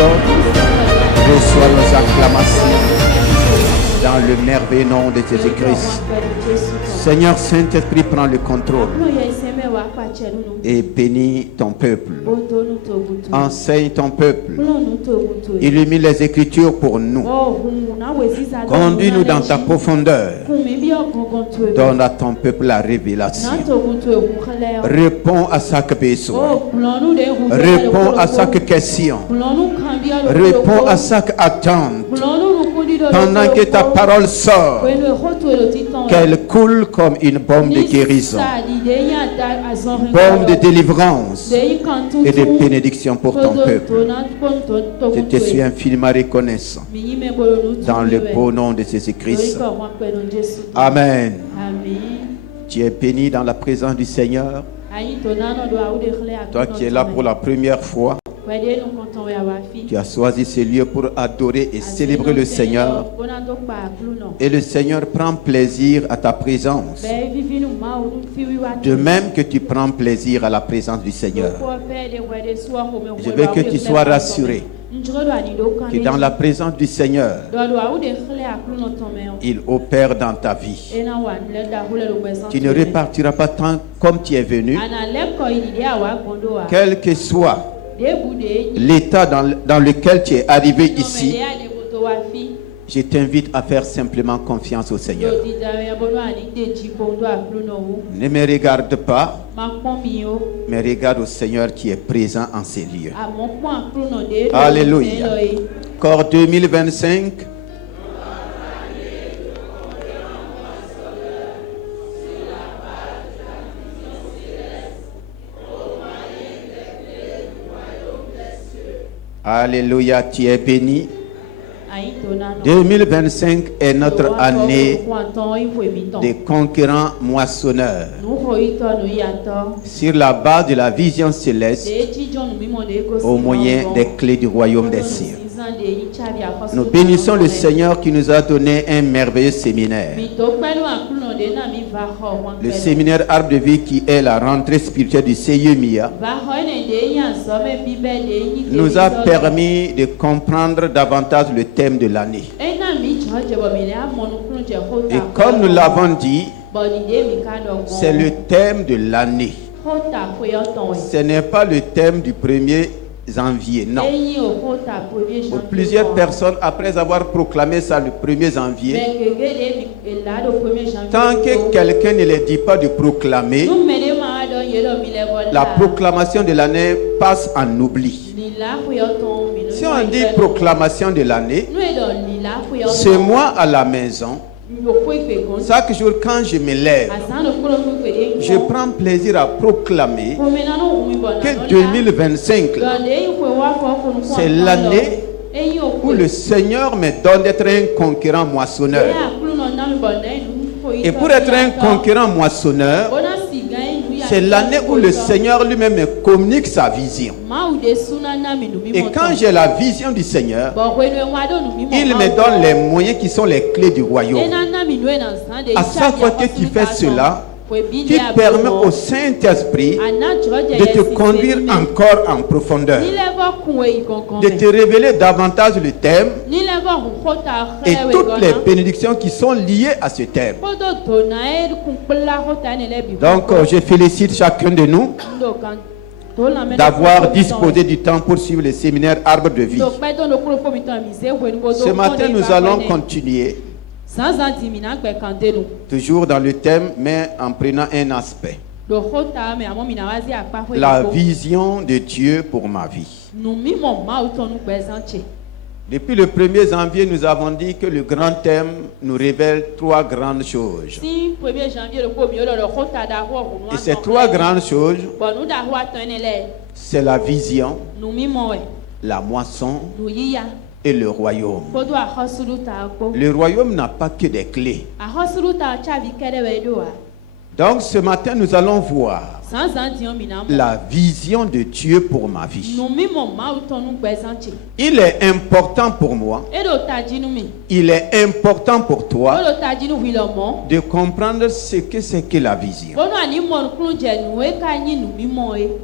donne. Reçois nos acclamations dans le merveilleux nom de Jésus-Christ. Seigneur Saint-Esprit, prends le contrôle et bénis ton peuple. Enseigne ton peuple. Illumine les Écritures pour nous. Conduis-nous dans ta profondeur. Donne à ton peuple la révélation. Réponds à chaque besoin. Réponds à chaque question. Réponds à chaque attente. Pendant que ta parole sort, qu'elle coule comme une bombe de guérison, bombe de délivrance et de bénédiction pour ton peuple. Je te suis infiniment reconnaissant dans le beau nom de Jésus-Christ. Amen. Tu es béni dans la présence du Seigneur. Toi qui es là pour la première fois, tu as choisi ce lieu pour adorer et célébrer le Seigneur. Et le Seigneur prend plaisir à ta présence. De même que tu prends plaisir à la présence du Seigneur. Je veux que tu sois rassuré que dans la présence du Seigneur, il opère dans ta vie. Tu ne repartiras pas tant comme tu es venu, quel que soit l'état dans lequel tu es arrivé ici. Je t'invite à faire simplement confiance au Seigneur. Ne me regarde pas, mais regarde au Seigneur qui est présent en ces lieux. Alléluia. Encore 2025. Alléluia, tu es béni. 2025 est notre année des conquérants moissonneurs. Sur la base de la vision céleste, au moyen des clés du royaume des cieux. Nous bénissons le Seigneur qui nous a donné un merveilleux séminaire. Le séminaire Arbre de Vie qui est la rentrée spirituelle du CIEMIA nous a permis de comprendre davantage le thème de l'année. Et comme nous l'avons dit, c'est le thème de l'année. Ce n'est pas le thème du 1er janvier, non. Pour plusieurs personnes, après avoir proclamé ça le 1er janvier, tant que quelqu'un ne les dit pas de proclamer, la proclamation de l'année passe en oubli. Si on dit proclamation de l'année, c'est moi à la maison. Chaque jour quand je me lève, je prends plaisir à proclamer que 2025, c'est l'année où le Seigneur me donne d'être un conquérant moissonneur. Et pour être un conquérant moissonneur, c'est l'année où le Seigneur lui-même me communique sa vision. Et quand j'ai la vision du Seigneur, il me donne les moyens qui sont les clés du royaume. À chaque fois que tu fais cela, tu permets au Saint-Esprit de te conduire encore en profondeur, de te révéler davantage le thème et toutes les bénédictions qui sont liées à ce thème. Donc, je félicite chacun de nous d'avoir disposé du temps pour suivre le séminaire Arbre de Vie. Ce matin, nous allons continuer. Toujours dans le thème, mais en prenant un aspect. La vision de Dieu pour ma vie. Depuis le 1er janvier, nous avons dit que le grand thème nous révèle 3 grandes choses. Et ces 3 grandes choses, c'est la vision, la moisson et le royaume. Le royaume n'a pas que des clés. Donc ce matin, nous allons voir la vision de Dieu pour ma vie. Il est important pour moi, il est important pour toi de comprendre ce que c'est que la vision.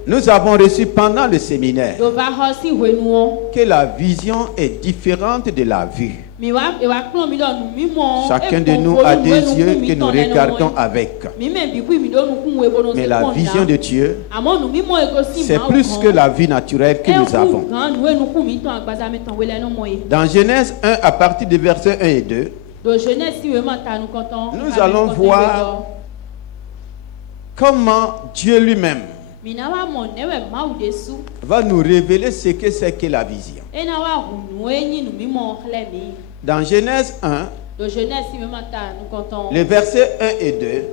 Nous avons reçu pendant le séminaire que la vision est différente de la vue. Chacun de nous a des yeux que nous regardons avec. Mais la vision de Dieu, c'est plus que la vue naturelle que nous avons. Dans Genèse 1, à partir du verset 1 et 2, nous allons voir comment Dieu lui-même va nous révéler ce que c'est que la vision. Dans Genèse 1, les versets 1 et 2,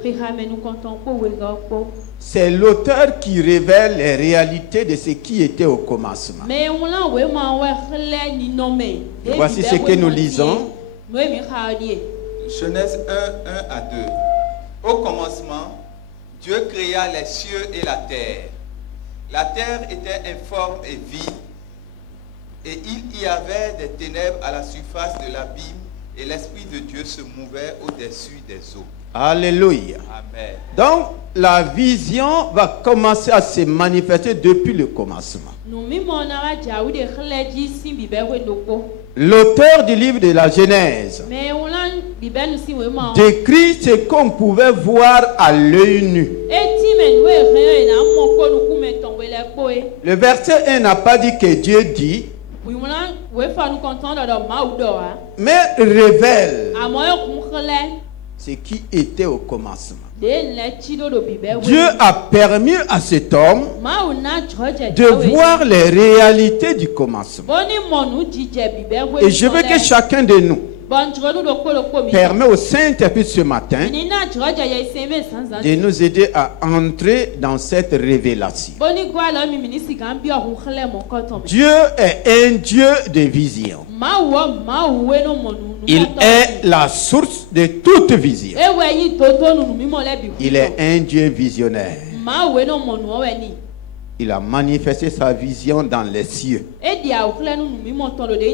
c'est l'auteur qui révèle les réalités de ce qui était au commencement. Et voici ce que nous lisons. Genèse 1, 1 à 2. Au commencement, Dieu créa les cieux et la terre. La terre était informe et vide, et il y avait des ténèbres à la surface de l'abîme, et l'Esprit de Dieu se mouvait au-dessus des eaux. Alléluia. Amen. Donc, la vision va commencer à se manifester depuis le commencement. L'auteur du livre de la Genèse décrit ce qu'on pouvait voir à l'œil nu. Le verset 1 n'a pas dit que Dieu dit, mais révèle ce qui était au commencement. Dieu a permis à cet homme de voir les réalités du commencement. Et je veux que chacun de nous permet au Saint-Esprit ce matin de nous aider à entrer dans cette révélation. Dieu est un Dieu de vision. Il est la source de toute vision. Il est un Dieu visionnaire. Il a manifesté sa vision dans les cieux.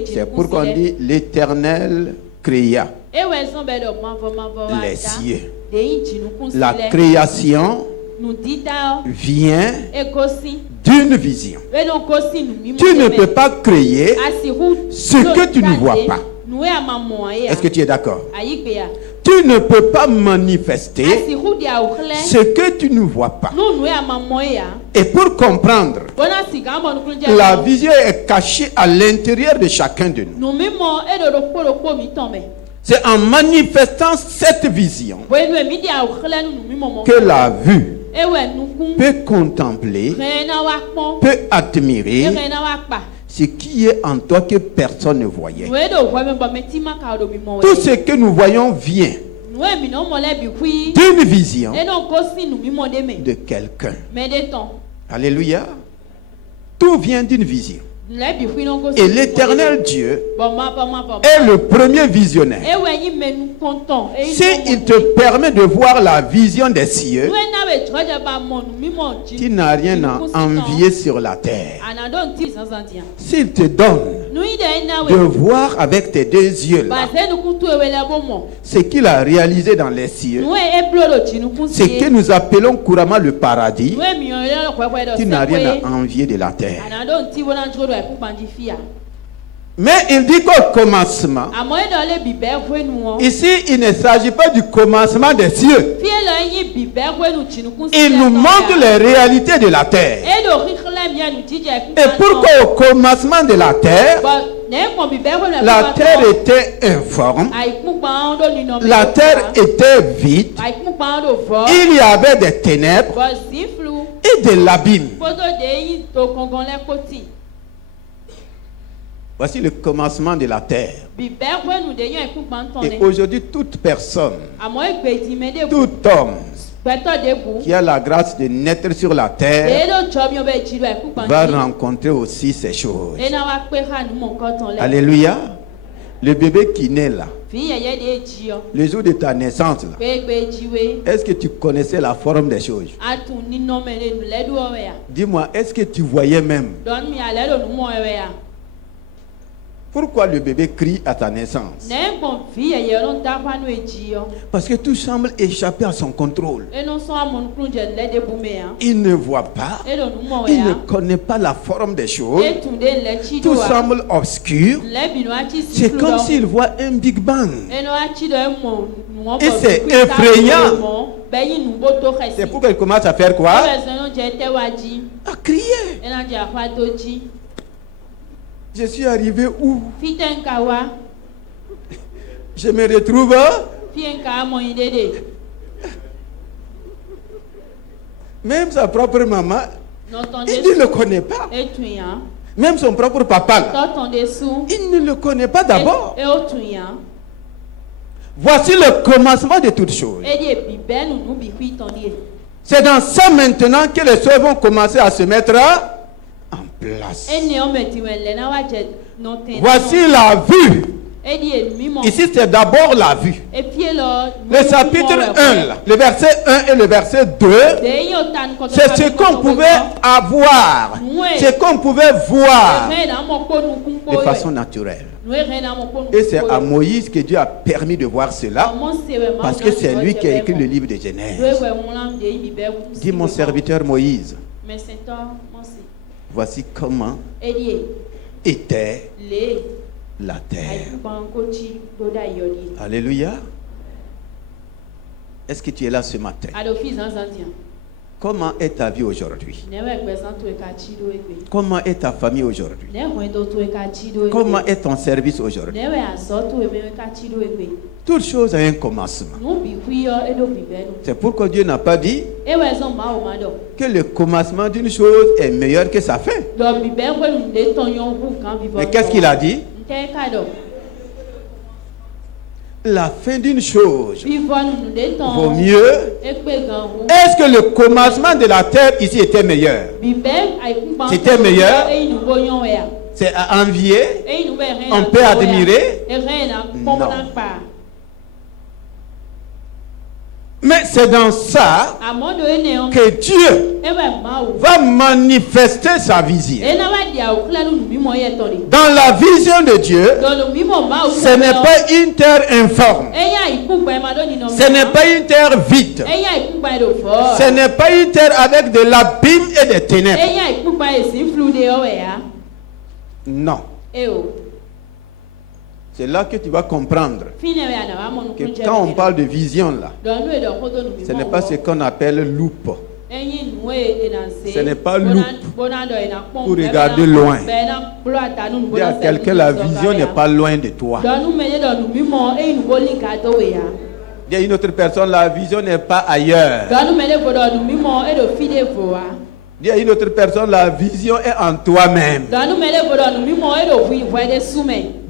C'est pourquoi on dit l'Éternel créa les cieux. La création vient d'une vision. Tu ne peux pas créer ce que tu ne vois pas. Est-ce que tu es d'accord? Tu ne peux pas manifester ce que tu ne vois pas. Et pour comprendre, la vision est cachée à l'intérieur de chacun de nous. C'est en manifestant cette vision que la vue peut contempler, peut admirer ce qui est en toi que personne ne voyait. Tout ce que nous voyons vient d'une vision de quelqu'un. Alléluia. Tout vient d'une vision. Et l'Éternel Dieu est le premier visionnaire. S'il te permet de voir la vision des cieux, tu n'as rien à envier sur la terre. S'il te donne de voir avec tes deux yeux là, ce qu'il a réalisé dans les cieux, ce que nous appelons couramment le paradis, tu n'as rien à envier de la terre. Mais il dit qu'au commencement, ici il ne s'agit pas du commencement des cieux. Il nous montre les réalités de la terre. Et pourquoi au commencement de la terre était informe, la terre était vide, il y avait des ténèbres et de l'abîme. Voici le commencement de la terre. Et aujourd'hui, toute personne, tout homme qui a la grâce de naître sur la terre va rencontrer aussi ces choses. Alléluia. Le bébé qui naît là, fi yeye de ji o le jour de ta naissance là, pe gbe jiwe est-ce que tu connaissais la forme des choses? atun ni no me le le du o ya Dis-moi, est-ce que tu voyais même? don mi ale lo nu mo e ya Pourquoi le bébé crie à ta naissance? ne bon fi yeye no ta fa no e ji o Parce que tout semble échapper à son contrôle. e no so amon kun je le de bu me ya Il ne voit pas, e lo nu mo il ne ya connaît pas la forme des choses. e tun de le chi do Tout wa semble obscur. le bi no achi si C'est comme s'il voit un Big Bang. e no achi do e mo mo Et c'est effrayant. be yin nu bo to C'est khasi pourquoi il commence à faire quoi? e so no je te wa ji À crier. e na ja fa to ji Je suis arrivé où? fi ten ka wa Je me retrouve. fi en ka mo yin dede Même sa propre maman, no ton il de ne le connaît pas. e tun ya Même son propre papa, là, to ton de su il ne le connaît pas d'abord. e o tun ya Voici le commencement de toutes choses. e de bi be nu nu bi fi ton de C'est dans ça maintenant que les choses vont commencer à se mettre en place. e ne o me ti wen le na wa je no ten Voici la vue. e di mi mo Ici, c'est d'abord la vue. e pie lo Le chapitre 1, là, le verset 1 et le verset 2, de yo tan ko c'est ce qu'on pouvait avoir, ce qu'on pouvait voir e na mo ko nu kun de ko façon naturelle. no e na mo ko nu Et c'est à Moïse que Dieu a permis de voir cela, parce que c'est lui qui a écrit le livre de Genèse. Dis mon serviteur Moïse, voici comment était la terre. Alléluia. Est-ce que tu es là ce matin? Comment est ta vie aujourd'hui? Comment est ta famille aujourd'hui? Comment est ton service aujourd'hui? Toute chose a un commencement. C'est pourquoi Dieu n'a pas dit que le commencement d'une chose est meilleur que sa fin. Mais qu'est-ce qu'il a dit? La fin d'une chose vaut mieux. Est-ce que le commencement de la terre ici était meilleur? C'était meilleur? C'est à envier? On peut admirer? Non. Mais c'est dans ça que Dieu va manifester sa vision. Dans la vision de Dieu, ce n'est pas une terre informe. Ce n'est pas une terre vide. Ce n'est pas une terre avec de l'abîme et des ténèbres. Non. C'est là que tu vas comprendre que quand on parle de vision là, ce n'est pas ce qu'on appelle loupe. Ce n'est pas loupe pour regarder loin. Dis à quelqu'un, la vision n'est pas loin de toi. Dis à une autre personne, la vision n'est pas ailleurs. Dis à une autre personne, la vision est en toi-même.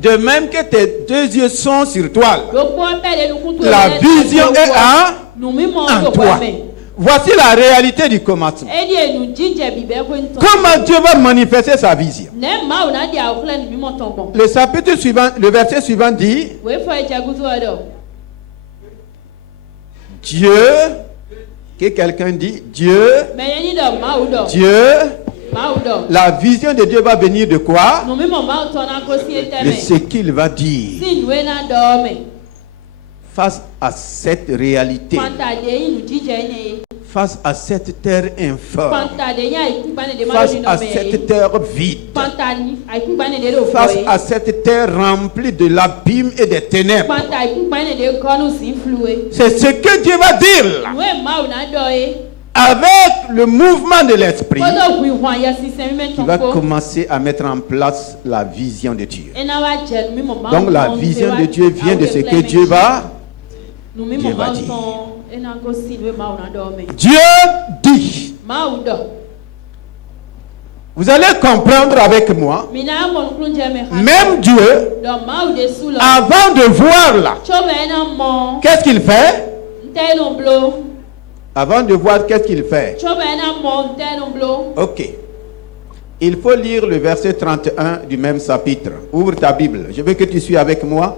De même que tes deux yeux sont sur toi, la vision est en toi. Voici la réalité du commencement. Comment Dieu va manifester sa vision? Le chapitre suivant, le verset suivant dit, Dieu, que quelqu'un dit, Dieu, la vision de Dieu va venir de quoi? De ce qu'il va dire. Face à cette réalité, face à cette terre informe, face à cette terre vide, face à cette terre remplie de l'abîme et des ténèbres, c'est ce que Dieu va dire là. Avec le mouvement de l'esprit, tu vas commencer à mettre en place la vision de Dieu. Donc la vision de Dieu vient de ce que Dieu va dire. Dieu dit. Vous allez comprendre avec moi. Même Dieu, avant de voir là, qu'est-ce qu'il fait? Avant de voir, qu'est-ce qu'il fait? Ok. Il faut lire le verset 31 du même chapitre. Ouvre ta Bible. Je veux que tu suives avec moi.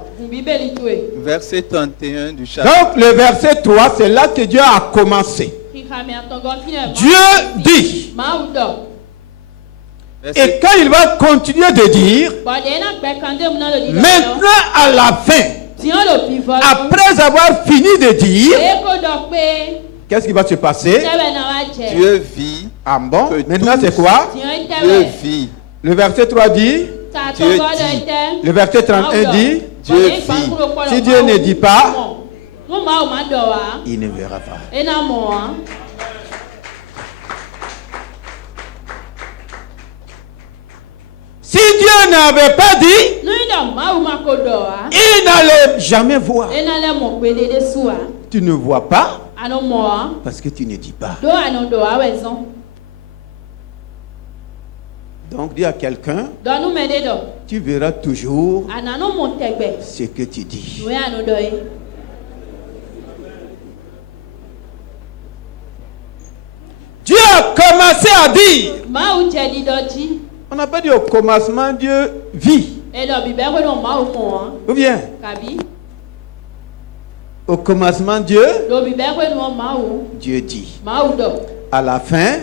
Verset 31 du chapitre. Donc le verset 3, c'est là que Dieu a commencé. Dieu dit. Et quand il va continuer de dire, maintenant à la fin, après avoir fini de dire, qu'est-ce qui va se passer? Dieu vit. Ah bon? Que Maintenant tous- c'est quoi? Dieu vit. Le verset 3 dit, Dieu dit. le verset 31 dit, Dieu vit. si Dieu ne dit pas, il ne verra pas. Si Dieu n'avait pas dit, il n'allait jamais voir. Tu ne vois pas parce que tu ne dis pas. Donc dis à quelqu'un, tu verras toujours ce que tu dis. Dieu a commencé à dire. On n'a pas dit au commencement Dieu vit. Ou bien au commencement Dieu dit. À la fin,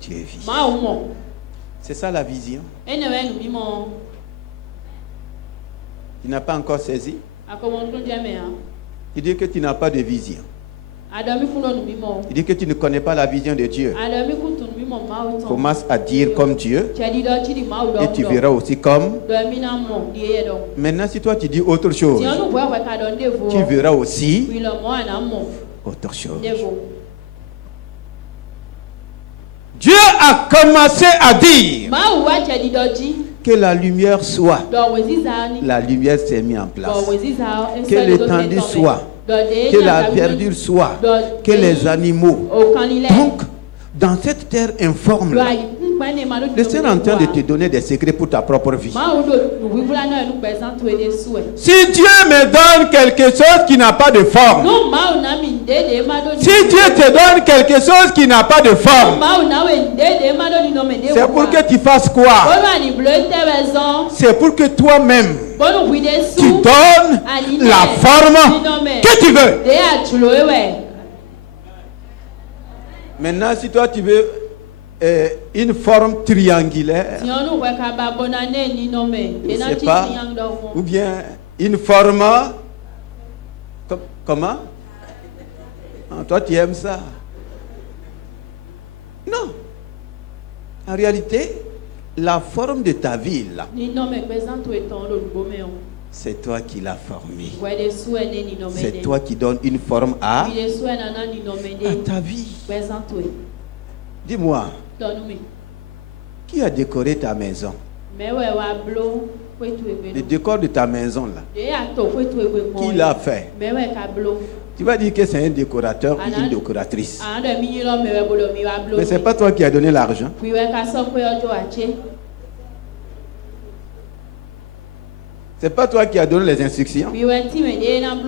Dieu vit. C'est ça la vision. Tu n'as pas encore saisi? Il dit que tu n'as pas de vision. Il dit que tu ne connais pas la vision de Dieu. Commence à dire comme Dieu et tu verras aussi comme. Maintenant, si toi tu dis autre chose, tu verras aussi autre chose. Dieu a commencé à dire que la lumière soit. La lumière s'est mise en place. Que l'étendue soit. Que la verdure soit. Que les animaux. Donc, dans cette terre informe, le Seigneur est en train de te donner des secrets pour ta propre vie. Si Dieu me donne quelque chose qui n'a pas de forme, si Dieu te donne quelque chose qui n'a pas de forme, c'est pour que tu fasses quoi? C'est pour que toi-même, tu donnes la forme que tu veux. Maintenant, si toi tu veux une forme triangulaire, je ne sais pas, ou bien une forme, comment? Ah, toi tu aimes ça? Non. En réalité, la forme de ta vie, là, c'est toi qui l'as formée. C'est toi qui donnes une forme à ta vie. Dis-moi, qui a décoré ta maison? Le décor de ta maison, là, qui l'a fait? Tu vas dire que c'est un décorateur ou une décoratrice. Mais ce n'est pas toi qui as donné l'argent. C'est pas toi qui as donné les instructions.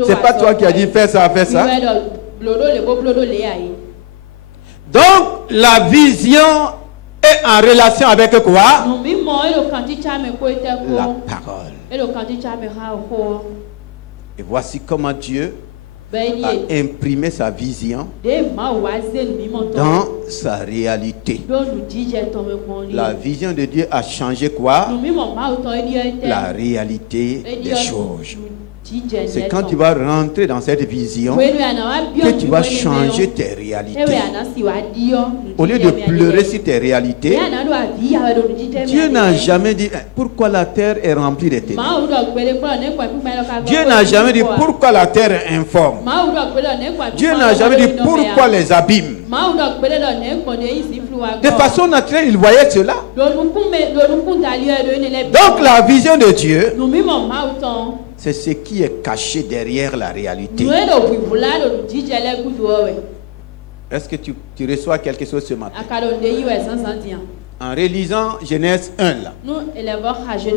C'est pas toi qui as dit fais ça, fais ça. Donc la vision est en relation avec quoi? La parole. Et voici comment Dieu a imprimé sa vision dans sa réalité. La vision de Dieu a changé quoi? La réalité des choses. C'est quand tu vas rentrer dans cette vision que tu vas changer tes réalités. Au lieu de pleurer sur tes réalités, Dieu n'a jamais dit pourquoi la terre est remplie de ténèbres. Dieu n'a jamais dit pourquoi la terre est informe. Dieu n'a jamais dit pourquoi les abîmes. De façon naturelle, il voyait cela. Donc la vision de Dieu, c'est ce qui est caché derrière la réalité. Est-ce que tu reçois quelque chose ce matin? En relisant Genèse 1 là,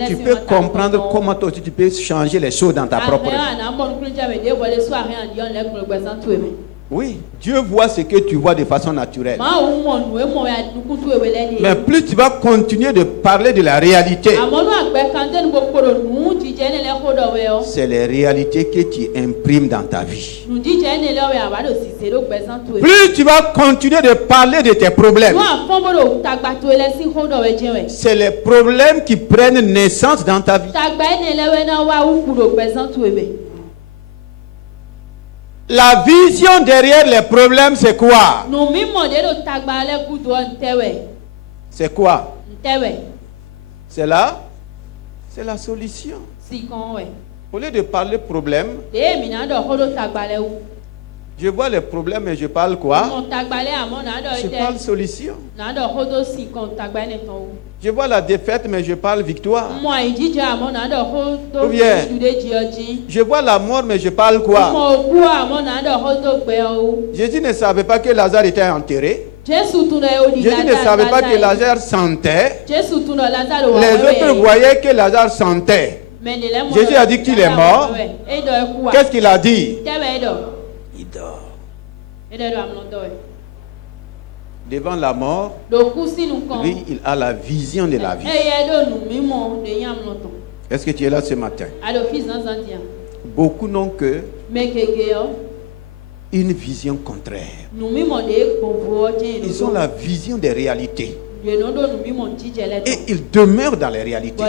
tu peux comprendre comment toi tu peux changer les choses dans ta propre vie. Oui, Dieu voit ce que tu vois de façon naturelle. Ma o mo nu e mo ya nukutu ewele ni. Mais plus tu vas continuer de parler de la réalité, Àmọ́ nu agbe kan den bo koro nu jije ni le ko do we o. c'est les réalités que tu imprimes dans ta vie. Nu jije ni le we aba do sise do gbe san tu e. Plus tu vas continuer de parler de tes problèmes, Nu afon bo do tagba tu ele si ko do we je we. c'est les problèmes qui prennent naissance dans ta vie. Tagba ni le we na wa u ku do gbe san tu e. La vision derrière les problèmes, c'est quoi? Nu mi mo de do tagba le ku do ntewe. C'est quoi? Ntewe. C'est là? C'est la solution. Si kon we. Au lieu de parler problème, De mi na do ko do tagba le u. je vois les problèmes et je parle quoi? Mo tagba le amo na do Je ite. parle solution. Na do ko do si kon tagba ni ton u. Je vois la défaite, mais je parle victoire. Mo ijije amo na do ko do Ou bien- du de ji oji. Je vois la mort, mais je parle quoi? Mo ku amo na do ko do gbe o. Jésus ne savait pas que Lazare était enterré. Jésus tún lọ odi Jésus ne savait pas que Lazare sentait. Jésus tún lọ Lazaro Les autres voyaient que Lazare sentait. Jésus a dit qu'il est mort. Qu'est-ce qu'il a dit? Il dort. Devant la mort, lui, il a la vision de la vie. Est-ce que tu es là ce matin? Beaucoup n'ont que une vision contraire. Ils ont la vision des réalités. Et ils demeurent dans les réalités.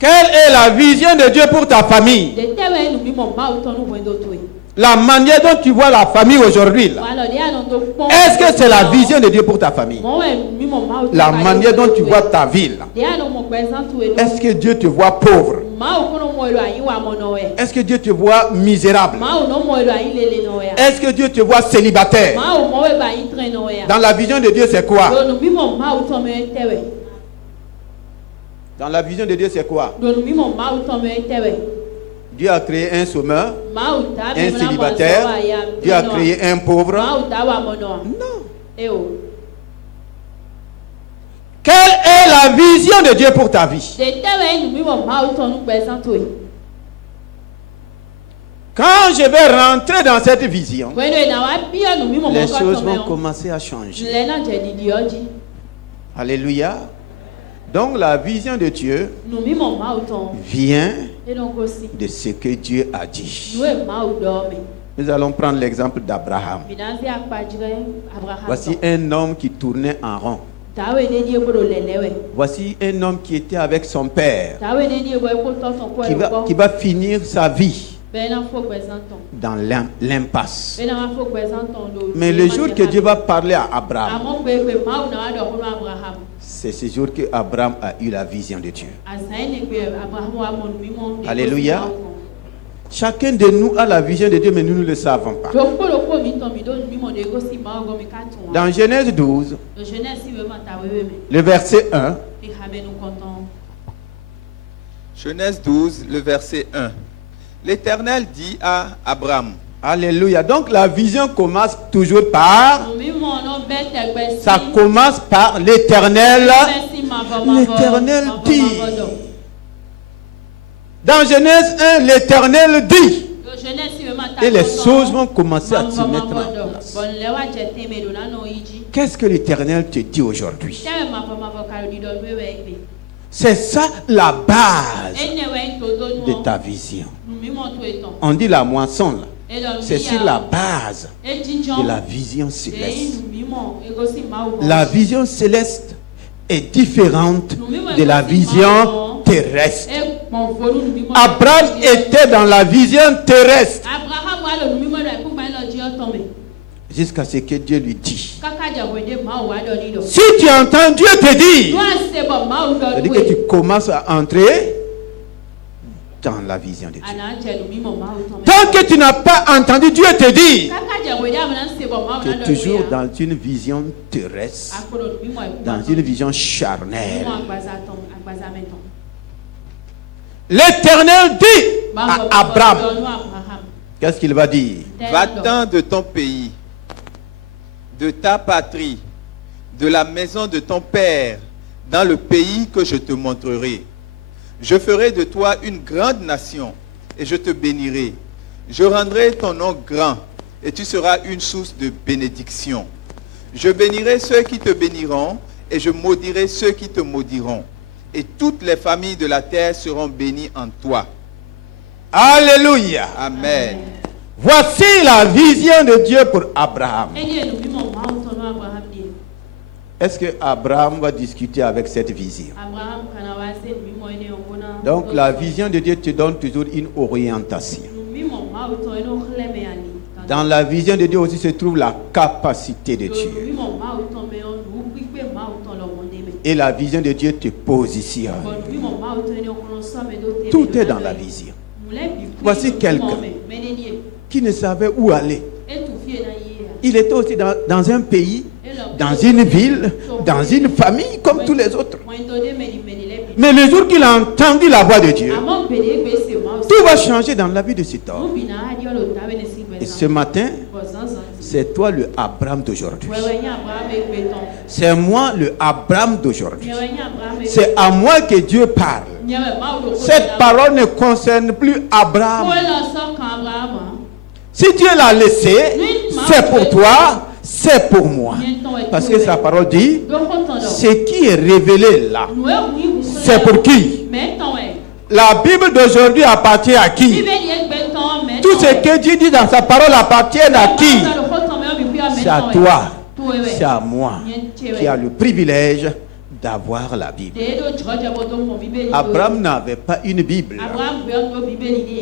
Quelle est la vision de Dieu pour ta famille? La manière dont tu vois la famille aujourd'hui, là, est-ce que c'est la vision de Dieu pour ta famille? La manière dont tu vois ta vie, là, est-ce que Dieu te voit pauvre? Est-ce que Dieu te voit misérable? Est-ce que Dieu te voit célibataire? Dans la vision de Dieu, c'est quoi? Dans la vision de Dieu, c'est quoi? Dieu a créé un sommeur, un célibataire. Dieu a créé un pauvre. Non. Quelle est la vision de Dieu pour ta vie? Quand je vais rentrer dans cette vision, les choses vont commencer à changer. Alléluia. Donc la vision de Dieu vient de ce que Dieu a dit. Nous allons prendre l'exemple d'Abraham. Voici un homme qui tournait en rond. Voici un homme qui était avec son père, qui va finir sa vie dans l'impasse. Mais le jour que Dieu va parler à Abraham, c'est ce jour que Abraham a eu la vision de Dieu. Alléluia. Chacun de nous a la vision de Dieu, mais nous ne le savons pas. Dans Genèse 12, le verset 1. Genèse 12, le verset 1. L'Éternel dit à Abraham. Alléluia. Donc la vision commence toujours par... Ça commence par l'Éternel. L'Éternel dit. Dans Genèse 1, l'Éternel dit. Et les choses vont commencer à se mettre en place. Qu'est-ce que l'Éternel te dit aujourd'hui? C'est ça la base de ta vision. On dit la moisson là. C'est sur la base de la vision céleste. La vision céleste est différente de la vision terrestre. Abraham était dans la vision terrestre jusqu'à ce que Dieu lui dit. Si tu entends Dieu te dire, c'est-à-dire que tu commences à entrer dans la vision de Dieu. Tant que tu n'as pas entendu Dieu te dire, tu es toujours dans une vision terrestre, dans une vision charnelle. L'Éternel dit à Abraham, qu'est-ce qu'il va dire? Va-t'en de ton pays, de ta patrie, de la maison de ton père, dans le pays que je te montrerai. Je ferai de toi une grande nation et je te bénirai. Je rendrai ton nom grand et tu seras une source de bénédiction. Je bénirai ceux qui te béniront et je maudirai ceux qui te maudiront. Et toutes les familles de la terre seront bénies en toi. Alléluia. Amen. Voici la vision de Dieu pour Abraham. Est-ce que Abraham va discuter avec cette vision? Donc la vision de Dieu te donne toujours une orientation. Dans la vision de Dieu aussi se trouve la capacité de Dieu. Et la vision de Dieu te positionne. Tout est dans la vision. Voici quelqu'un qui ne savait où aller. Il était aussi dans un pays, dans une ville, dans une famille comme tous les autres. Mais le jour qu'il a entendu la voix de Dieu, tout va changer dans la vie de cet homme. Et ce matin, c'est toi le Abraham d'aujourd'hui. C'est moi le Abraham d'aujourd'hui. C'est à moi que Dieu parle. Cette parole ne concerne plus Abraham. Si Dieu l'a laissé, c'est pour toi, c'est pour moi. Parce que sa parole dit, ce qui est révélé là, c'est pour qui? La Bible d'aujourd'hui appartient à qui? Tout ce que Dieu dit dans sa parole appartient à qui? C'est à toi, c'est à moi qui a le privilège d'avoir la Bible. Abraham n'avait pas une Bible.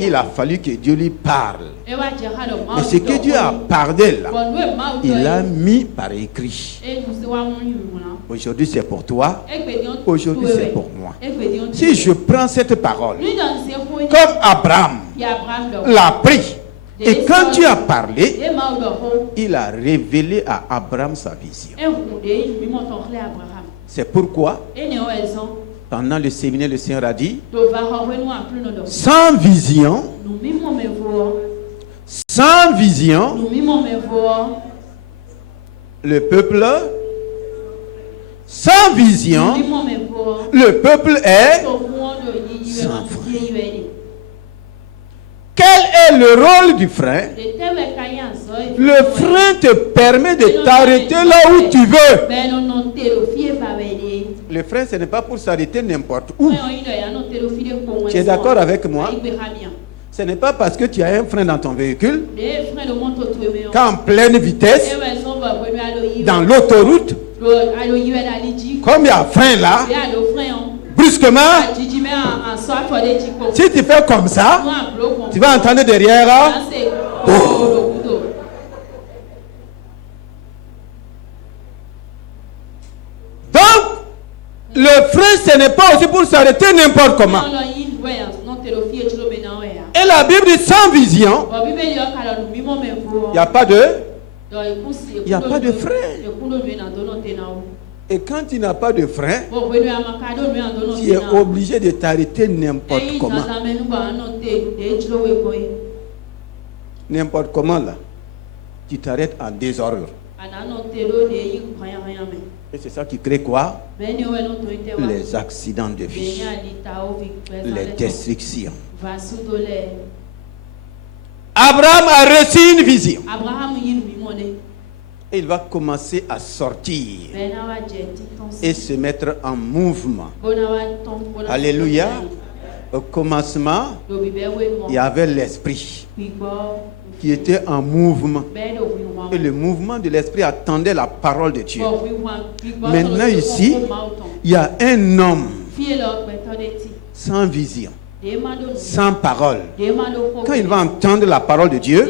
Il a fallu que Dieu lui parle. Mais ce que Dieu a parlé là, il l'a mis par écrit. Aujourd'hui c'est pour toi, aujourd'hui c'est pour moi. Si je prends cette parole, comme Abraham l'a pris, et quand Dieu a parlé, il a révélé à Abraham sa vision. C'est pourquoi, pendant le séminaire, le Seigneur a dit, sans vision, le peuple, sans vision, le peuple est sans frein. Quel est le rôle du frein? Le frein te permet de t'arrêter là où tu veux. Le frein, ce n'est pas pour s'arrêter n'importe où. Tu es d'accord avec moi? Ce n'est pas parce que tu as un frein dans ton véhicule qu'en pleine vitesse, dans l'autoroute, comme il y a un frein là, brusquement, si tu fais comme ça, tu vas entendre derrière. Donc, le frein, ce n'est pas aussi pour s'arrêter n'importe comment. Et la Bible dit sans vision, il n'y a pas de frein. Et quand tu n'as pas de frein, tu es obligé de t'arrêter n'importe comment. N'importe comment là. Tu t'arrêtes en désordre. Et c'est ça qui crée quoi? Les accidents de vie. Les destructions. Abraham a reçu une vision. Et il va commencer à sortir et se mettre en mouvement. Alléluia. Au commencement, il y avait l'esprit qui était en mouvement. Et le mouvement de l'esprit attendait la parole de Dieu. Maintenant ici, il y a un homme sans vision, sans parole. Quand il va entendre la parole de Dieu,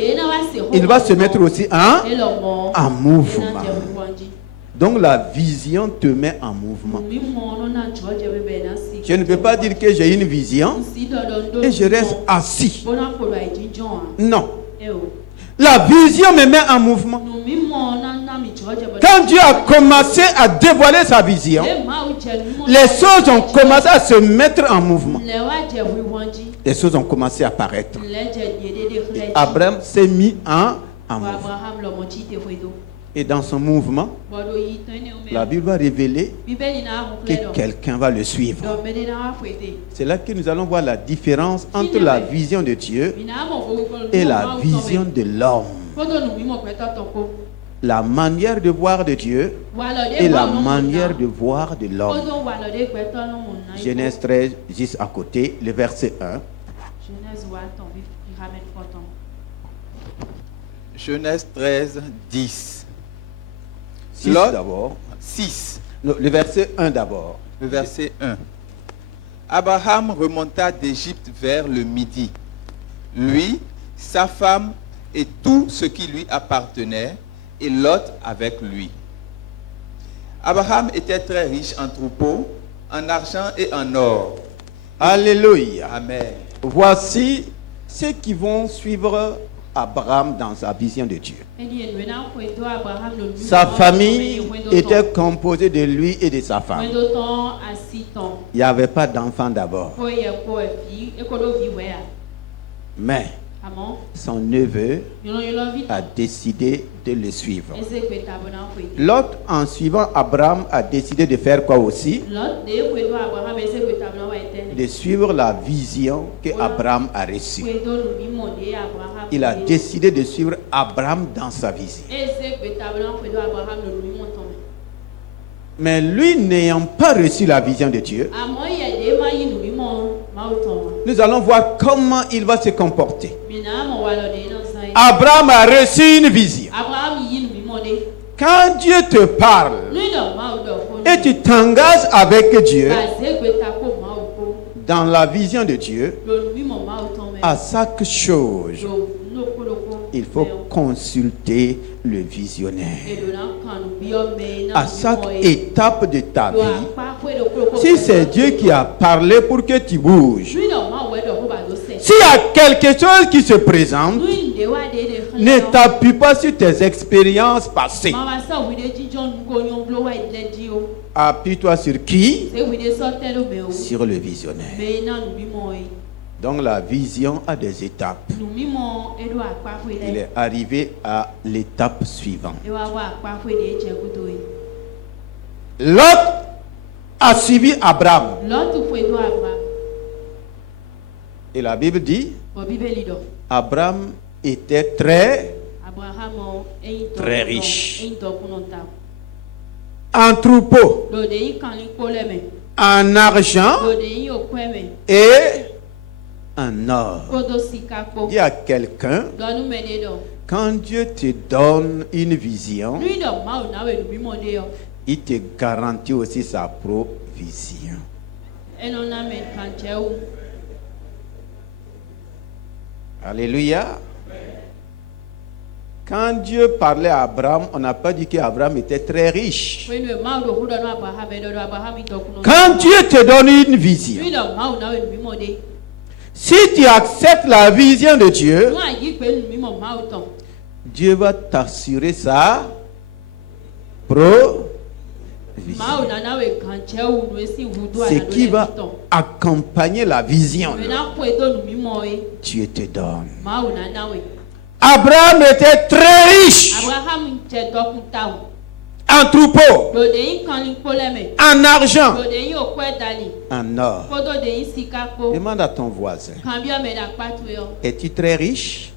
il va se mettre aussi en mouvement. Donc la vision te met en mouvement. Je ne peux pas dire que j'ai une vision et je reste assis. Non. La vision me met en mouvement. Quand Dieu a commencé à dévoiler sa vision, les choses ont commencé à se mettre en mouvement. Les choses ont commencé à apparaître. Et Abraham s'est mis en mouvement. Et dans son mouvement, Bodo yi tene o me. la Bible va révéler Bibeli na ho que pledo. quelqu'un va le suivre. Do me de na fwete. C'est là que nous allons voir la différence entre la vision de Dieu Mina mo bo ko. et la vision de l'homme. Kodo nu mi mo kweto toko. La manière de voir de Dieu et la manière de voir de l'homme. Kodo wa lo de kweto no mo na. Genèse 13, juste à côté, le verset 1. Genèse wa ton bi ramène photon. Genèse 13, 10. 6 Lot. d'abord. 6. Non, le verset 1 d'abord. Le verset 1. Abraham remonta d'Égypte vers le midi. Lui, sa femme et tout ce qui lui appartenait, et Lot avec lui. Abraham était très riche en troupeaux, en argent et en or. Alléluia. Amen. Voici ceux qui vont suivre Abraham dans sa vision de Dieu. Sa famille était composée de lui et de sa femme. Il n'y avait pas d'enfant d'abord. Mais son neveu a décidé de le suivre. Lot, en suivant Abraham, a décidé de faire quoi aussi? De suivre la vision que Abraham a reçue. Il a décidé de suivre Abraham dans sa vision. Mais lui, n'ayant pas reçu la vision de Dieu, nous allons voir comment il va se comporter. Abraham a reçu une vision. Quand Dieu te parle et tu t'engages avec Dieu dans la vision de Dieu, à chaque chose, il faut consulter le visionnaire. À chaque étape de ta vie, si c'est Dieu qui a parlé pour que tu bouges, s'il y a quelque chose qui se présente, ne t'appuie pas sur tes expériences passées. Appuie-toi sur qui? Sur le visionnaire. Donc la vision a des étapes. Il est arrivé à l'étape suivante. Lot a suivi Abraham. Et la Bible dit, Abraham était très riche. En troupeau, en argent et en or. Il y a quelqu'un, quand Dieu te donne une vision, il te garantit aussi sa provision. Alléluia. Quand Dieu parlait à Abraham, on n'a pas dit qu'Abraham était très riche. Quand Dieu te donne une vision, si tu acceptes la vision de Dieu, Dieu va t'assurer sa provision. Ce qui va accompagner la vision, Dieu te donne. Abraham était très riche en troupeau, en argent, en or. Demande à ton voisin, es-tu très riche?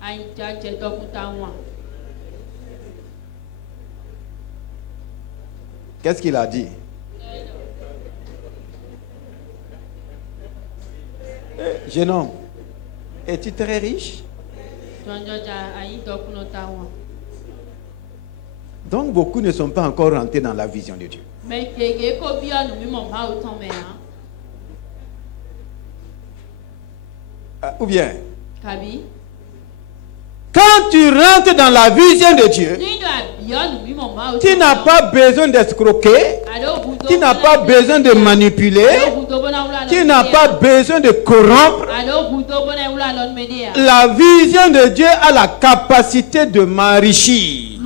Qu'est-ce qu'il a dit? Jeune homme, es-tu très riche? Donc beaucoup ne sont pas encore rentrés dans la vision de Dieu. Ou bien, quand tu rentres dans la vision de Dieu, tu n'as pas besoin d'escroquer, tu n'as pas besoin de manipuler, tu n'as pas besoin de corrompre. La vision de Dieu a la capacité de m'enrichir.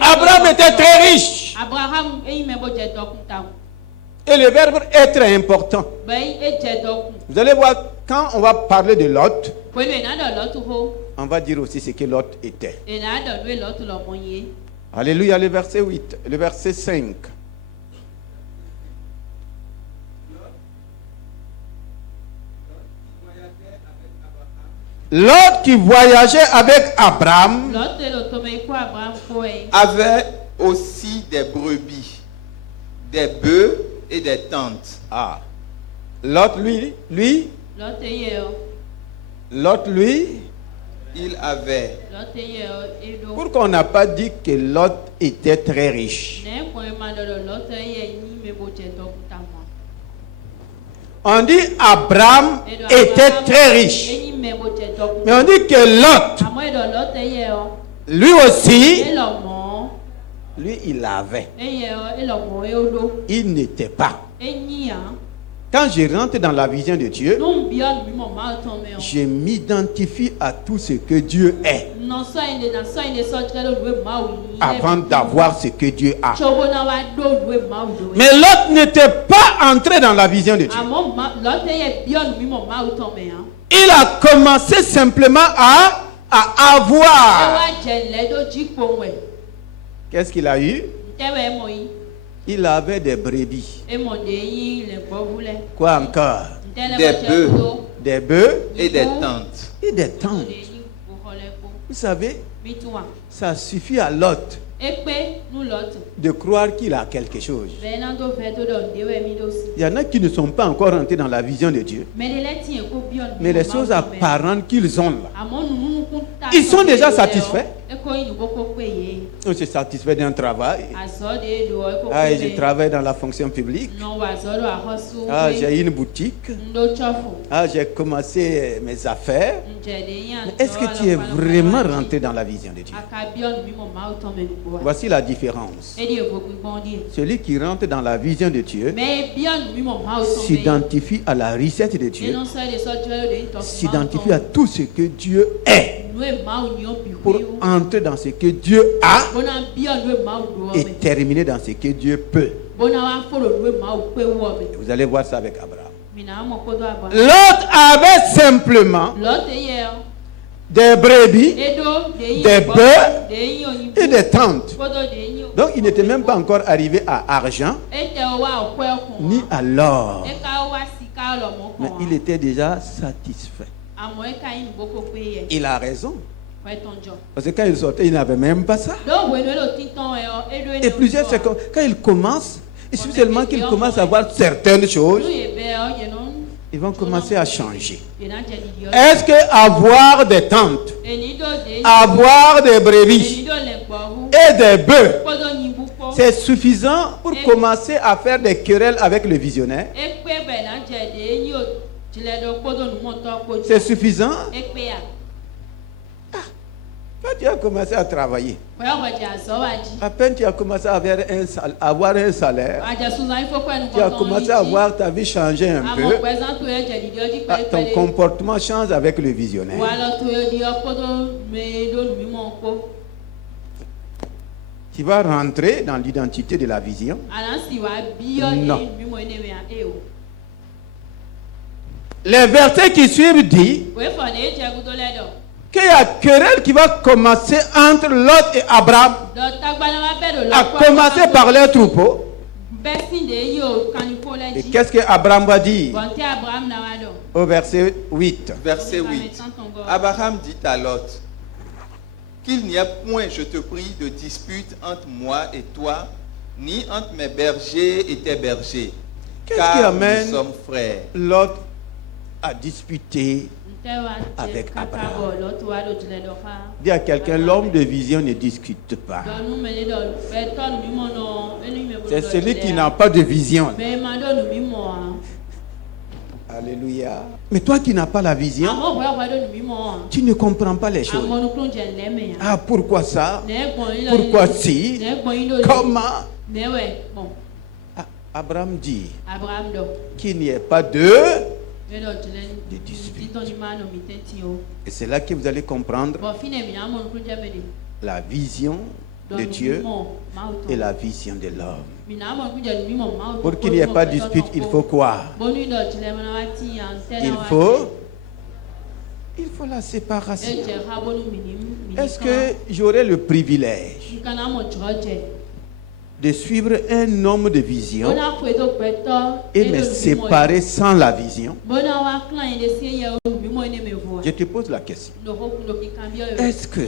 Abraham était très riche. Et le verbe être est important. Vous allez voir, quand on va parler de Lot, On va dire aussi ce que Lot était. Et là, dans le l'autre, le moyen. Alléluia, le verset 8, le verset 5. Lot qui voyageait avec Abraham L'autre, le tomé quoi, Abraham, quoi. avait aussi des brebis, des bœufs et des tentes. Ah. Lot, L'autre, hier. Lot, lui, Il avait L'autre, hier, et l'autre. pourquoi on n'a pas dit que Lot était très riche? N'est point mal de l'autre, hier, ni me botte, donc, ta moi. On dit Abraham était très riche. Mais on dit que Lot, lui aussi, lui il avait. Il n'était pas. Quand je rentre dans la vision de Dieu, je m'identifie à tout ce que Dieu est avant d'avoir ce que Dieu a. Mais Lot n'était pas entré dans la vision de Dieu. Il a commencé simplement à avoir. Qu'est-ce qu'il a eu? Il avait des brebis. Quoi encore? Des bœufs et des tentes. et des tentes. Vous savez, ça suffit à Lot de croire qu'il a quelque chose. Il y en a qui ne sont pas encore rentrés dans la vision de Dieu. Mais les choses apparentes qu'ils ont là, ils sont déjà satisfaits. On se satisfait d'un travail. Ah, je travaille dans la fonction publique. Ah, j'ai une boutique. Ah, j'ai commencé mes affaires. Mais est-ce que tu es vraiment rentré dans la vision de Dieu? Voici la différence. Celui qui rentre dans la vision de Dieu s'identifie à la recette de Dieu, s'identifie à tout ce que Dieu est pour entrer dans ce que Dieu a et terminer dans ce que Dieu peut. Vous allez voir ça avec Abraham. L'autre avait simplement des brebis, des bœufs et des tentes. Donc il n'était même pas encore arrivé à argent ni à l'or. Mais il était déjà satisfait. Il a raison. Parce que quand il sortait, il n'avait même pas ça. Et plusieurs secondes, quand il commence, il suffit seulement qu'il commence à voir certaines choses, ils vont commencer à changer. Est-ce que avoir des tentes, avoir des brebis et des bœufs, c'est suffisant pour commencer à faire des querelles avec le visionnaire? C'est suffisant? Quand tu as commencé à travailler, à peine tu as commencé à avoir un salaire, tu as commencé à voir ta vie changer un peu, ton comportement change avec le visionnaire. Tu vas rentrer dans l'identité de la vision? Non. Les versets qui suivent disent qu'il y a querelle qui va commencer entre Lot et Abraham, à commencer par les troupeaux. Et qu'est-ce que Abraham va dire au verset 8? Verset 8. Abraham dit à Lot, qu'il n'y ait point, je te prie, de dispute entre moi et toi, ni entre mes bergers et tes bergers. Qu'est-ce qui amène nous sommes frères. Lot à disputer avec Abraham? Dis à quelqu'un, l'homme de vision ne discute pas. C'est celui qui n'a pas de vision. Alléluia. Mais toi qui n'as pas la vision, tu ne comprends pas les choses. Ah, pourquoi ça? Pourquoi si? Comment? Ah, Abraham dit qu'il n'y ait pas de dispute. Et c'est là que vous allez comprendre la vision de Dieu et la vision de l'homme. Pour qu'il n'y ait pas de dispute, il faut quoi? Il faut Il faut la séparation. edze ha bo nu mini Est-ce que j'aurai le privilège nkana mo dzɔ dze de suivre un homme de vision bona ƒoe do gbɛtɔ et me séparer sans la vision? bona wa kla yin de si ye o mi mo ne me vo Je te pose la question. do ho kun do ki kan bi o Est-ce que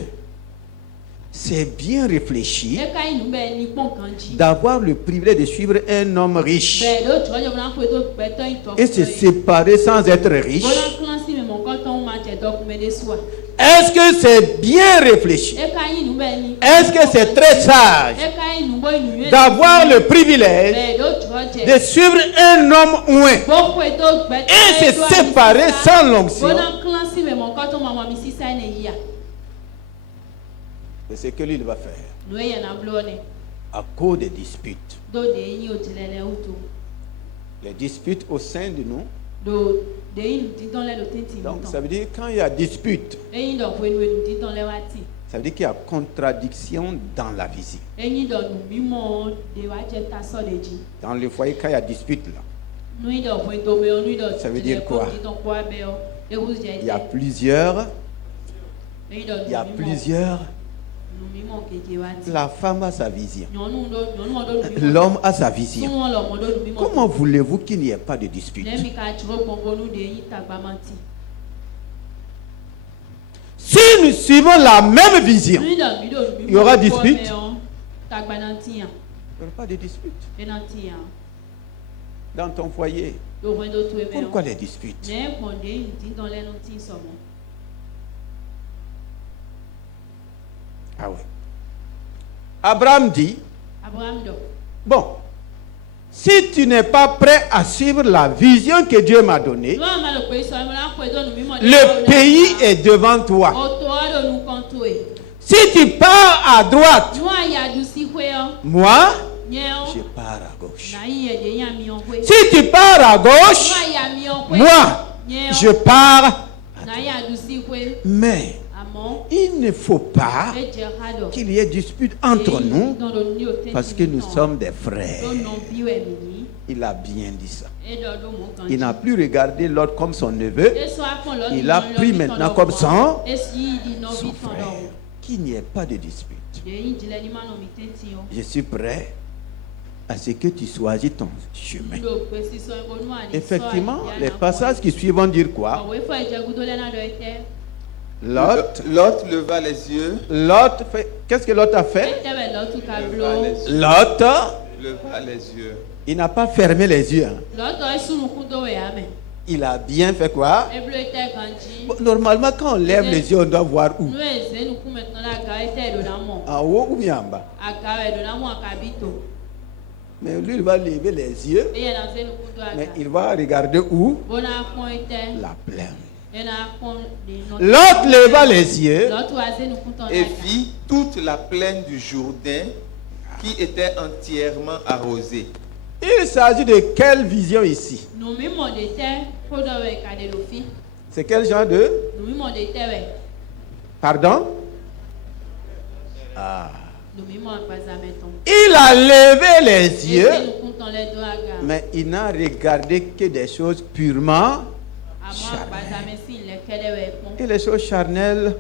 c'est bien réfléchi e ka yin be ni pon kan ji d'avoir le privilège de suivre un homme riche be do dzɔ dze bona ƒoe do gbɛtɔ yin tɔ et se séparer sans être riche? bona kla si me mo ko ton ma dze do kume de soa Est-ce que c'est bien réfléchi? e ka yin nu be ni Est-ce que c'est très sage e ka yin nu bo nu d'avoir le privilège be do dzɔ dze de suivre un homme ouin bo ƒoe do gbɛtɔ et se séparer sans l'onction? bona kla si me mo ko ton ma mi sisa ne yia C'est ce que lui il va faire nu ye na blo ne à cause des disputes. do de yin o dilele uto Les disputes au sein de nous. do de yin ti don le do tenti mi Donc ton ça veut dire quand il y a dispute, eyin do ƒoe nu ti don le wa ti ça veut dire qu'il y a contradiction dans la vision. eyin do nu mi mo de wa je ta so de ji Dans le foyer, quand il y a dispute là, nu yin do ƒoe do me o nu yin do Ça veut dire quoi? ti don kwa be o e wu je il y a plusieurs, eyin do il y a plusieurs. nu mi mo keje wa ti La femme a sa vision. nyɔnu do nu mi mo L'homme a sa vision. sumo lo mo do nu mi mo Comment voulez-vous qu'il n'y ait pas de dispute? ne mi ka dzro gbogbo nu de yin ta gba ma ti Si nous suivons la même vision, nu yin do mi do nu mi mo Il y aura ko dispute? me o ta gba na ti yan il n'y aura pas de dispute. e na ti yan Dans ton foyer, do ƒoe do to e me o pourquoi les disputes? ne gbɔn de yin ti don le nu ti so mo Ah ouais. Abraham dit, abraham do bon, si tu n'es pas prêt à suivre la vision que Dieu m'a donnée, nu ama lo pe so mo la ƒoe do nu mi mo de le pays est devant toi. o to a do nu kon to e Si tu pars à droite, nu a ya du si ƒoe o moi, nye je o pars à gauche. na yin ye de yan mi o ƒoe Si tu pars à nu gauche, a ya mi o ƒoe moi, nye o je pars. na ya du si ƒoe Mais amo il ne faut pas e je ha do qu'il y ait dispute entre nous don do ni o tenti parce que mi nous ton. sommes des frères. do no bi we mi Il a bien dit ça. e do do mo kan Il n'a plus regardé l'autre comme son neveu, e so apon lo Il a pris maintenant comme son- e si di no son bi ton frère. do Qu'il n'y ait pas de dispute. de yin jile ni ma no mi tenti o Je suis prêt à ce que tu choisis ton chemin. do pe si so ko nu ani Effectivement, les passages qui suivent vont dire quoi? we fo e je gudo le na do ete Lot, Lot leva les yeux, Lot fait. Qu'est-ce que Lot a fait? ete be lo tu ka leva blo les yeux, Lot, leva les yeux. il n'a pas fermé les yeux. Hein. lo to e sunu ku do we ame Il a bien fait quoi? e blo ete kan ji Bon, normalement, quand on lève les yeux, on doit voir où? nu e ze nu ku maintenant la ga ete do na mo En haut ou bien en bas? aga we do na mo akabito Mais lui, il va lever les yeux, e ye na ze nu ku do mais aga il va regarder où? bona pon ete La plaine. e na pon de no Lot leva les yeux lo tu a ze nu ku ton Et aga vit toute la plaine du Jourdain qui était entièrement arrosée. Il s'agit de quelle vision ici? nu mi mo de te ko do we ka de lo fi C'est quel genre de... nu mi mo de te we Pardon? Ah. nu mi mo agbaza meton Il a levé les e ze yeux, nu ku ton le do aga mais il n'a regardé que des choses purement amo agbaza me si le kede we pon et les choses charnelles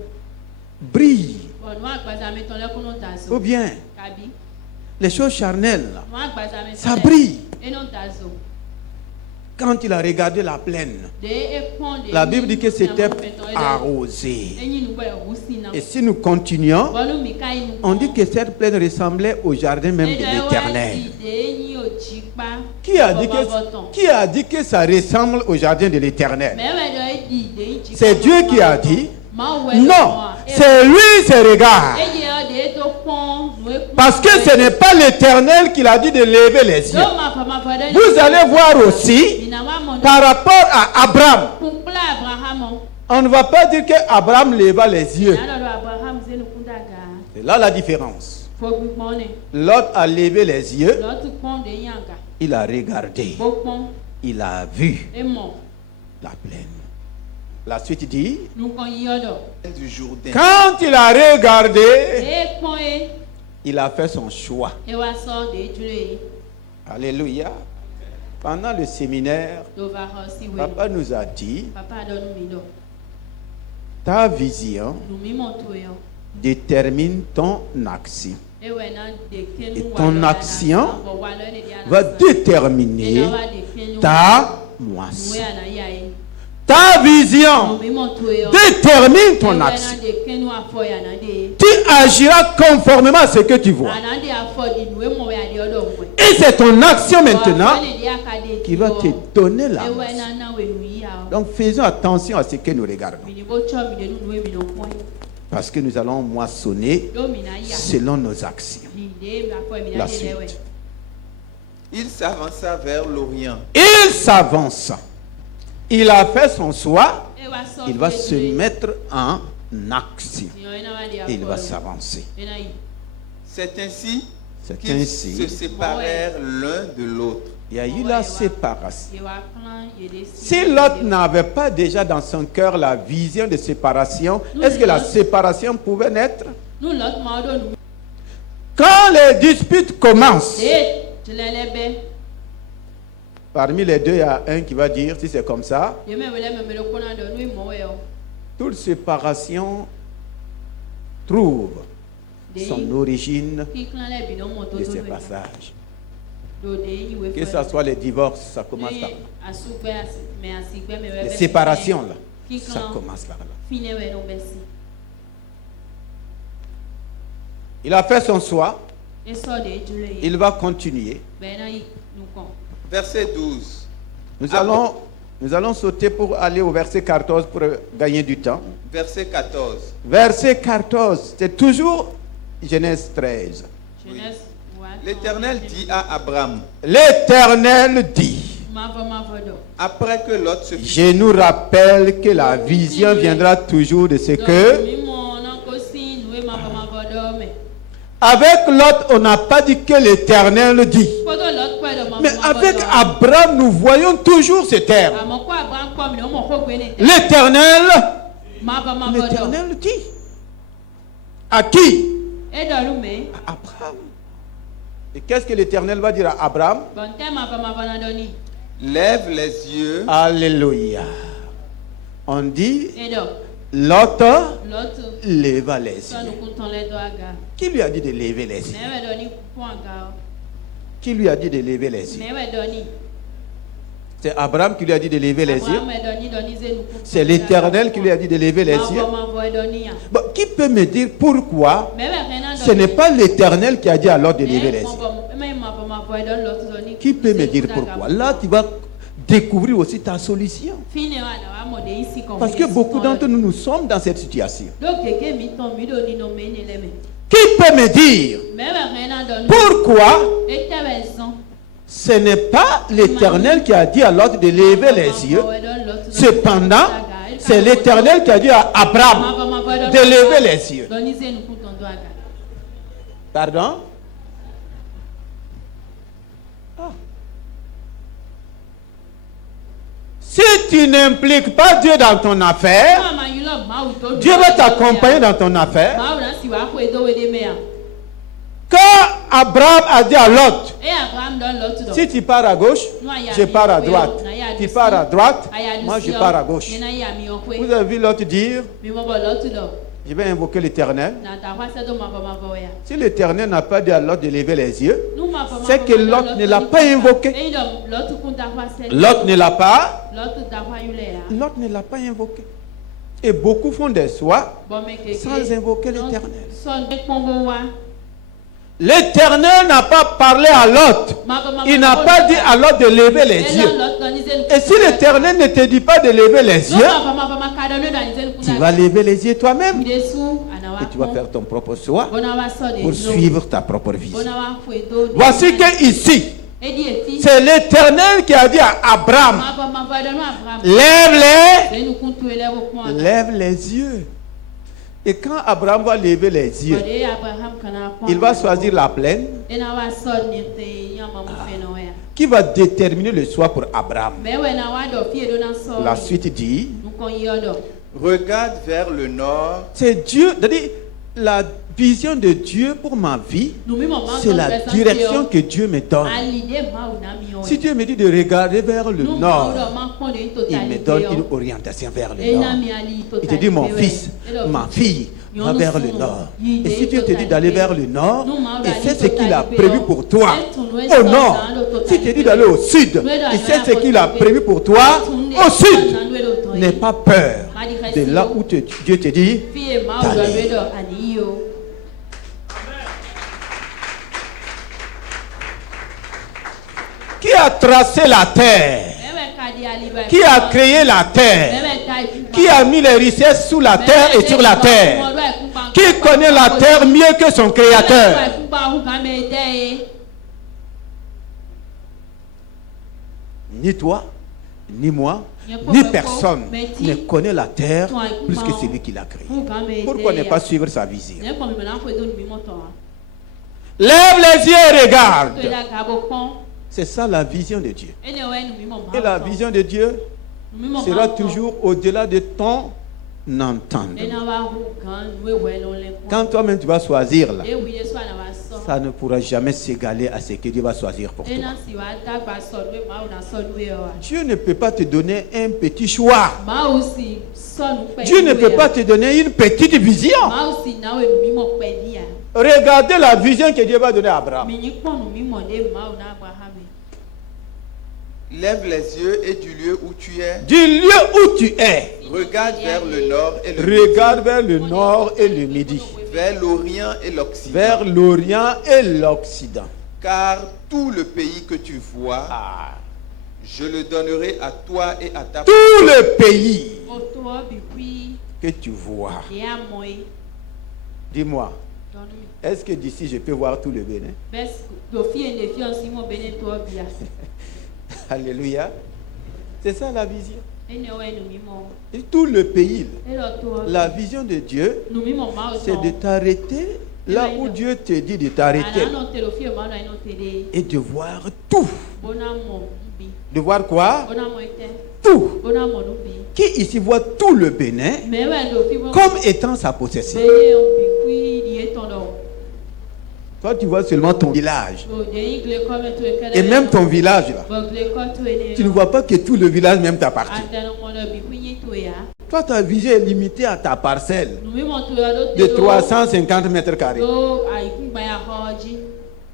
brillent. bon nu agbaza meton le ku no da zo Ou bien, kabi les choses charnelles, là, nu agbaza meton ça brille. e no da zo Quand il a regardé la plaine, de e pon de la Bible dit que c'était ah arrosé. enyi nu bo e husi na Et si nous continuons, bon nu mi kai nu on dit que cette plaine ressemblait au jardin même de l'Éternel. de enyi o ji pa Qui a dit que ça ressemble au jardin de l'Éternel? me we do e di de yin ji C'est Dieu qui a dit. ma we Non, c'est lui ses regards. e ye o de to pon nu e pon Parce que ce n'est pas l'Éternel qui l'a dit de lever les yeux. do ma fa de Vous allez voir aussi, ina wa mo par rapport à Abraham, kumpla abraham on ne va pas dire que Abraham leva les yeux. na do abraham ze nu ku daga C'est là la différence. fo gbon ne Lot a levé les yeux, lo tu pon de yanga il a regardé, bo pon il a vu e mo la plaine. La suite dit, nu kon yi odo Du Jourdain. quand il a regardé, e pon e il a fait son choix. e wa so de jure Alléluia. Pendant le séminaire, do va ho si we papa nous a dit, papa do nu mi do Ta vision détermine ton action. Et ton action va déterminer ta moisson. Ta vision détermine ton action. Tu agiras conformément à ce que tu vois. Et c'est ton action maintenant qui va te donner la moisson. Donc faisons attention à ce que nous regardons. Parce que nous allons moissonner selon nos actions. La suite. Il s'avança vers l'Orient. Il s'avança. Il a fait son choix. Il va se mettre en action. Et il va s'avancer. C'est ainsi qu'ils se séparèrent l'un de l'autre. Il y a eu la séparation. Si Lot n'avait pas déjà dans son cœur la vision de séparation, est-ce que la séparation pouvait naître? Quand les disputes commencent, parmi les deux, il y a un qui va dire, si c'est comme ça, toute séparation trouve son origine de ces passages. Que ce soit les divorces, ça commence par là. Les séparations, là, ça commence par là. Il a fait son choix. Il va continuer. Verset 12. Nous allons sauter pour aller au verset 14 pour gagner du temps. Verset 14. Verset 14, c'est toujours Genèse 13. L'Éternel dit à Abraham. L'Éternel dit. Après que Lot se fit. Je nous rappelle que la vision viendra toujours de ce que. Avec Lot, on n'a pas dit que l'Éternel dit. Mais avec Abraham, nous voyons toujours ce terme. L'Éternel. L'Éternel dit. À qui? À Abraham. Et qu'est-ce que l'Éternel va dire à Abraham? Lève les yeux. Alléluia. On dit, Lot leva les yeux. Qui lui a dit de lever les yeux? Qui lui a dit de lever les yeux? C'est Abraham qui lui a dit de lever les yeux. C'est l'Éternel qui lui a dit de lever les yeux. Bon, qui peut me dire pourquoi ce n'est pas l'Éternel qui a dit à Lot de lever les yeux? Qui peut me dire pourquoi? Là, tu vas découvrir aussi ta solution. Parce que beaucoup d'entre nous, nous sommes dans cette situation. Qui peut me dire pourquoi ce n'est pas l'Éternel qui a dit à Lot de lever les yeux? Cependant, c'est l'Éternel qui a dit à Abraham de lever les yeux. Pardon? Si tu n'impliques pas Dieu dans ton affaire, Dieu va t'accompagner dans ton affaire. Quand Abraham a dit à Lot, si tu pars à gauche, je pars à droite. Tu pars à droite, moi je pars à gauche. Vous avez vu Lot dire, je vais invoquer l'Éternel. Si l'Éternel n'a pas dit à Lot de lever les yeux, c'est que Lot ne l'a pas invoqué. Lot ne l'a pas. Lot ne l'a pas invoqué. Et beaucoup font des choix sans invoquer l'Éternel. L'Éternel n'a pas parlé à Lot. Il n'a pas dit à Lot de lever les yeux. Et si l'Éternel ne te dit pas de lever les yeux, tu vas lever les yeux toi-même. Et tu vas faire ton propre choix pour suivre ta propre vie. Voici que ici, c'est l'Éternel qui a dit à Abraham, lève les yeux. Et quand Abraham va lever les yeux, il va choisir la plaine qui va déterminer le choix pour Abraham. La suite dit, regarde vers le nord. c'est Dieu, c'est-à-dire La vision de Dieu pour ma vie, c'est la direction que Dieu me donne. Si Dieu me dit de regarder vers le nord, il me donne une orientation vers le nord. Il te dit, mon fils, ma fille, va vers le nord. Et si Dieu te dit d'aller vers le nord, et c'est ce qu'il a prévu pour toi, au nord. Si tu te dit d'aller au sud, et c'est ce qu'il a prévu pour toi, au sud. N'aie pas peur de là où Dieu te dit d'aller. Qui a tracé la terre? Qui a créé la terre? Qui a mis les richesses sous la terre et sur la terre? Qui connaît la terre mieux que son créateur? Ni toi, ni moi, ni personne ne connaît la terre plus que celui qui l'a créée. Pourquoi ne pas suivre sa vision? Lève les yeux et regarde. C'est ça la vision de Dieu. Et la vision de Dieu sera toujours au-delà de ton entendement. Quand toi-même tu vas choisir là, ça ne pourra jamais s'égaler à ce que Dieu va choisir pour toi. Dieu ne peut pas te donner un petit choix. Dieu ne peut pas te donner une petite vision. Regardez la vision que Dieu va donner à Abraham. Lève les yeux et du lieu où tu es. Du lieu où tu es. Regarde vers le nord et le midi. Regarde vers le nord et le midi. Vers l'Orient et l'Occident. Vers l'Orient et l'Occident. Car tout le pays que tu vois, je le donnerai à toi et à ta famille. Tout le pays que tu vois. Dis-moi, est-ce que d'ici je peux voir tout le Bénin? Alléluia. C'est ça la vision. Et tout le pays. La vision de Dieu, c'est de t'arrêter là où Dieu te dit de t'arrêter. Et de voir tout. De voir quoi? Tout. Qui ici voit tout le Bénin comme étant sa possession? Toi, tu vois seulement ton village. Et même ton village, là. Tu ne vois pas que tout le village même t'appartient. Toi, ta vision est limitée à ta parcelle de 350 mètres carrés.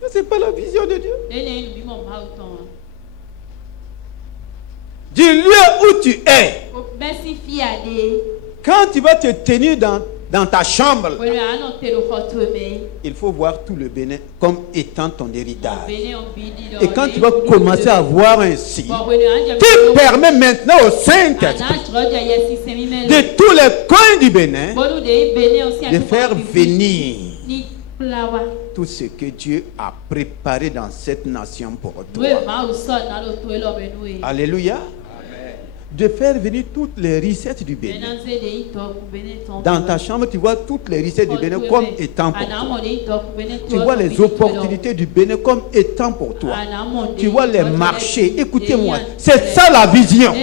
Mais ce n'est pas la vision de Dieu. Du lieu où tu es, quand tu vas te tenir dans ta chambre, il faut voir tout le Bénin comme étant ton héritage. Et quand tu vas commencer à voir ainsi, tu permets maintenant au Saint-Esprit de tous les coins du Bénin de faire venir tout ce que Dieu a préparé dans cette nation pour toi. Alléluia. De faire venir toutes les recettes du Bénin. Dans ta chambre, tu vois toutes les recettes du Bénin comme étant pour toi. Tu vois les opportunités du Bénin comme étant pour toi. Tu vois les marchés. Écoutez-moi, c'est ça la vision.